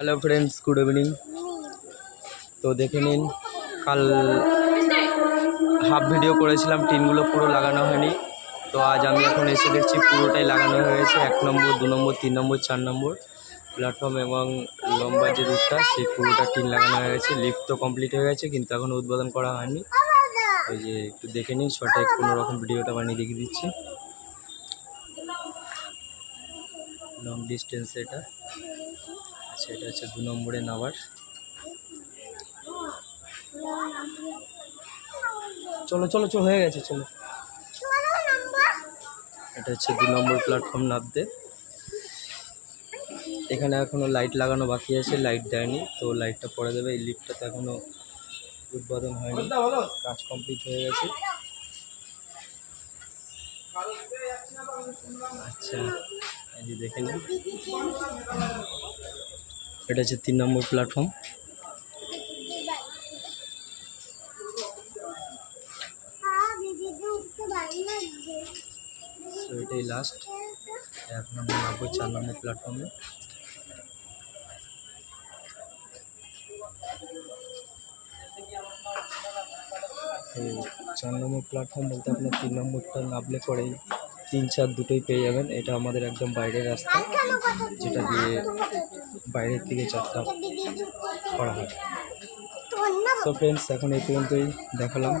Hello friends, good evening. তো দেখে নিন, কাল হাফ ভিডিও করেছিলাম, টিনগুলো পুরো লাগানো হয়নি। তো আজ আমি এখন এসে দেখছি পুরোটাই লাগানো হয়েছে। 1 নম্বর, 2 নম্বর, 3 নম্বর, 4 নম্বর প্ল্যাটফর্ম এবং লম্বা যে রুটটা সেই পুরোটা টিন লাগানো হয়ে গেছে। লিফট তো কমপ্লিট হয়ে গেছে, কিন্তু এখনও উদ্বোধন করা হয়নি। ওই যে একটু দেখে নিন, সঠিক কোনো রকম ভিডিওটা বানিয়ে দেখিয়ে দিচ্ছি। লং ডিস্টেন্স এটা। আচ্ছা, এটা হচ্ছে 2 নম্বরে নামার। চলো চলো চলো, হয়ে গেছে, চলো। এটা হচ্ছে 2 নম্বর প্ল্যাটফর্ম নামতে। এখানে এখনও লাইট লাগানো বাকি আছে, লাইট দেয়নি, তো লাইটটা পরে দেবে। এই লিফটটাতে এখনও উদ্বোধন হয়নি, কাজ কমপ্লিট হয়ে গেছে। আচ্ছা, এই যে দেখে নিন, এটা হচ্ছে 3 নম্বর প্ল্যাটফর্ম। তো এটাই লাস্ট। 1 নম্বর নামবো 4 নম্বর প্ল্যাটফর্মে। তো 4 নম্বর প্ল্যাটফর্ম বলতে আপনার 3 নম্বরটা নামলে পরেই 3, 4 দুটোই পেয়ে যাবেন। এটা আমাদের একদম বাইরের রাস্তা, যেটা দিয়ে বাইরের থেকে যাত্রা করা হয়। সো ফ্রেন্ডস, এখন এই পর্যন্তই দেখালাম।